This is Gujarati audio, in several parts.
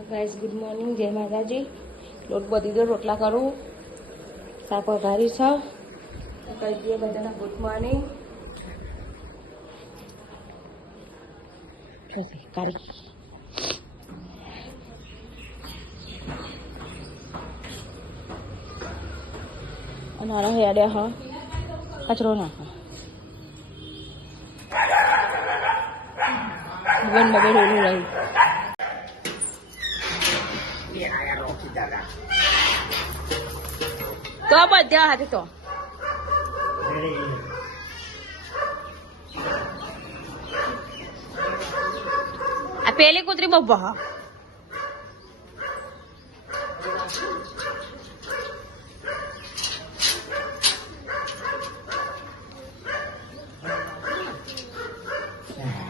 गाइस गुड मॉर्निंग जय माताजी। लोट बधी दो रोटला करूँ सा पघारी छ कही दिए बधाने गुड मॉर्निंग। कारी अनारा हेड़े हाँ कचरो नाखो बन बबे रोलू रही तो બધા હાથે તો આ પેલી કૂતરી બહુ બહા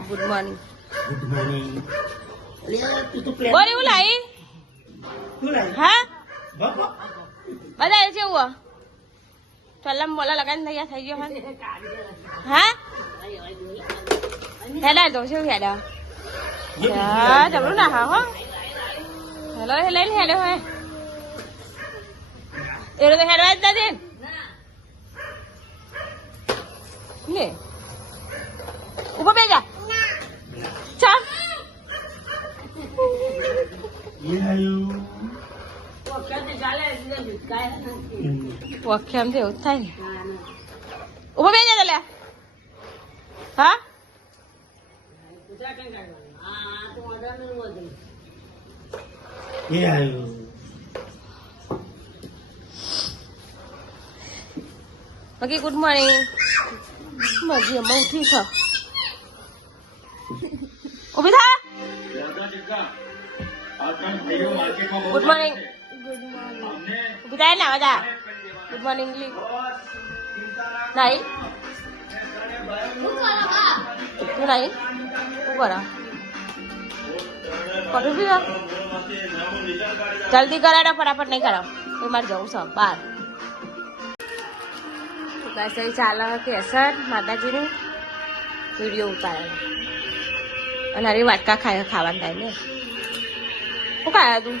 ગુડ મોર્નિંગ બોલ એવું લાઈ હા બધા એ કેવું ચલમ મોલા લગાને તૈયાર થઈ ગયો હા હેડા તો શું હેડા યા જબરું ના હા હો હેલો હે લઈને હેડો હે એરો તો હેડવા જ નથી લે ઉભો બે જા ચાલ વખ્યામ એવું થાય ને ઉભો બે જા લે હા બાકી ગુડ મોર્નિંગ મારી અમ્મા ઉઠી છે ઉભી થા ગુડ મોર્નિંગ ઉભી થાય ને બધા ગુડ મોર્નિંગ લી નહીં તું નહીં તું કરો કટું પી જલ્દી કરાડો ફટાફટ નહીં કરાવ એ મારે જવું છે બહાર કઈ ચાલે કેસર માતાજીનું વિડીયો ઉતારે અને અરે વાટકા ખાવાનું થાય ને શું ખાયા તું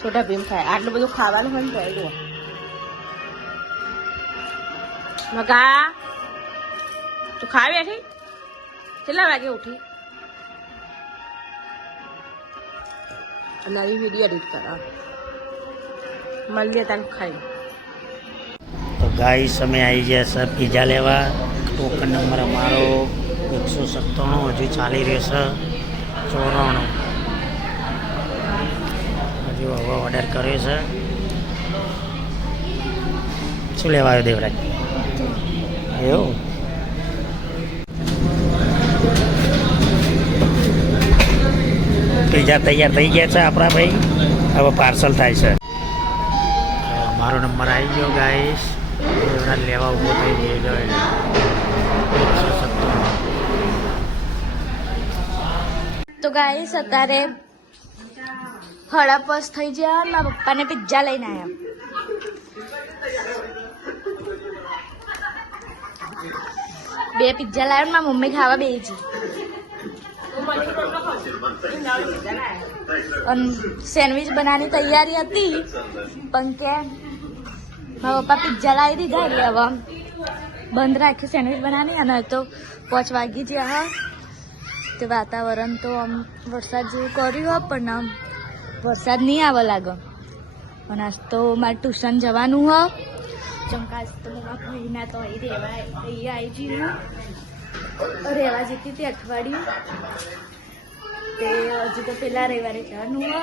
છોટા ભીમ ખાય આટલું બધું ખાવાનું હોય ને તો જુઓ મગા તું ખાવી બેઠી કેટલા વાગે ઉઠી નવી વિડીયો એડિટ કરો મળીએ તને ખાઈ તો ગાઈસ અમે આવી ગયા છે પીઝા લેવા ટોકન નંબર અમારો 197 હજુ ચાલી રહ્યો છે 94 હજુ હવે ઓર્ડર કર્યો છે શું લેવા આવ્યો દેવરાજ એવું પીઝા તૈયાર થઈ ગયા છે આપણા ભાઈ હવે પાર્સલ થાય છે મારો નંબર આવી ગયો ગાઈસ દેવરાજ લેવા ઊભો થઈ ગયો 197 તો ગાઈસ અત્યારે 5:30 થઈ ગયા મારા પપ્પાને પિઝા લઈને આવ્યા બે પિઝા લાવ્યા મારા મમ્મી ખાવા બેસી અને સેન્ડવિચ બનાવવાની તૈયારી હતી પણ કે મારા પપ્પા પિઝા લાવી દીધા એટલે હવે બંધ રાખ્યું સેન્ડવિચ બનાવવાની અને તો 5 વાગી ગયા તે વાતાવરણ તો આમ વરસાદ જેવું કર્યું પણ આમ વરસાદ નહીં આવે લાગે અને આજ તો મારે ટ્યુશન જવાનું હોય ચમકાજ તો મારા ભાઈના તો અહીં અહીંયા આવી જઈએ રહેવા જતી હતી અઠવાડિયું તે હજુ તો પેલા રવિવારે જવાનું હોય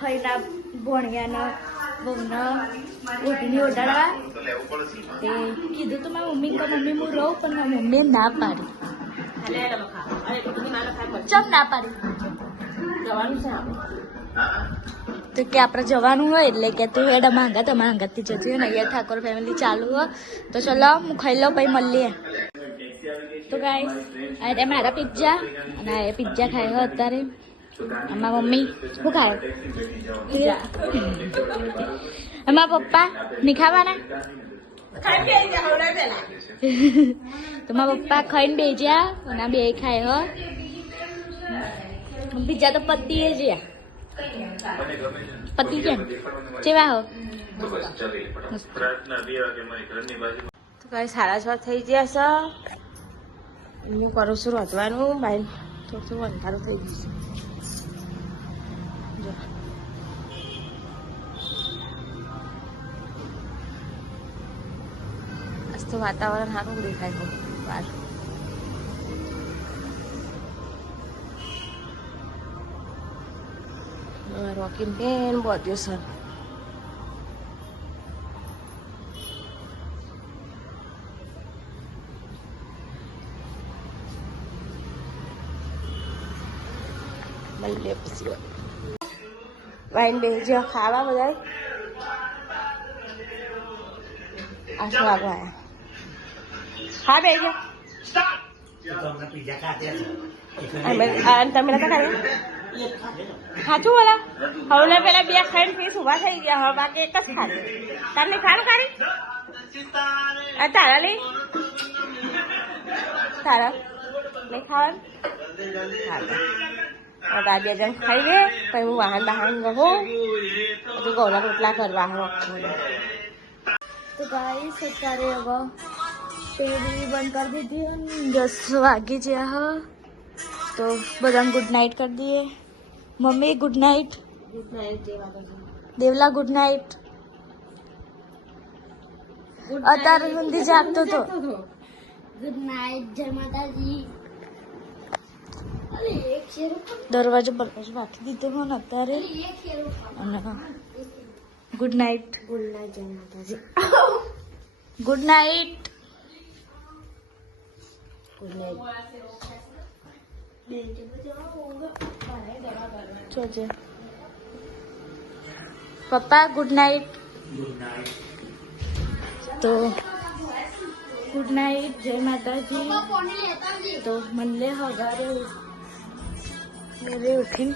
ફઈના ભણિયાના બહુના ઓઢણી ઓઢાડવા તે કીધું તો મારી મમ્મી કે મમ્મી હું રહું પણ મારી મમ્મીએ ના પાડી ચમ ના પાડી તો કે આપણે જવાનું હોય એટલે કે તું એડા માંગા તમારા અંગાતથી જતી હોય ને અહીંયા ઠાકોર ફેમિલી ચાલુ હોય તો ચલો હું ખાઈ લઉં પછી મળીએ તો ગાઈસ આ મારા પિઝા અને આ પિઝા ખાય હોય અત્યારે અમારા મમ્મી શું ખાય અમારા પપ્પા નહીં ખાવાના તો મારા પપ્પા ખાઈને બેજ્યા અને આ બે ખાય હો બીજા તો પતિએ જ્યા પતિ કેમ કેવા હો તો કઈ 6:30 થઈ ગયા છે. હું કરું છું રોધવાનું બાઈ થોડું અંધારું થઈ ગયું છે. જો આજ તો વાતાવરણ સારું દેખાય છે બહાર. રોકીને બેન બધું સર મળીએ પછી વાઈન બેસી ખાવા બધા. આઠ વાગવા આવ્યા. હા બેસી તમે નતા ખાઈ સાચું બોલા. હવે પેલા 2 ખાઈને ફીસ ઉભા થઈ ગયા. હવે બાકી એક જ ખાધું. તમને ખારું ખારી તારા લઈ તારા નહીં ખાવાનું. હા આ 2 જણ ખાઈ લે પછી હું વાહન બહાન રહું હજુ ગૌના રોટલા કરવા. તો ગાઈસ અત્યારે હવે ટીવી બંધ કરી દીધી. 10 વાગી ગયા હા તો બધાને ગુડ નાઇટ કરી દઈએ. મમ્મી good night. Devla good night. અત્યારે સુધી જાગતો હતો. ગુડ નાઇટ જય માતાજી. દરવાજો બરવાજો રાખી દીધો મને અત્યારે. અને ગુડ નાઇટ. ગુડ નાઇટ જય માતાજી. Good night. Good night. જોજે પપ્પા ગુડ નાઇટ. તો ગુડ નાઇટ જય માતાજી. તો મને હગારે ઉઠીને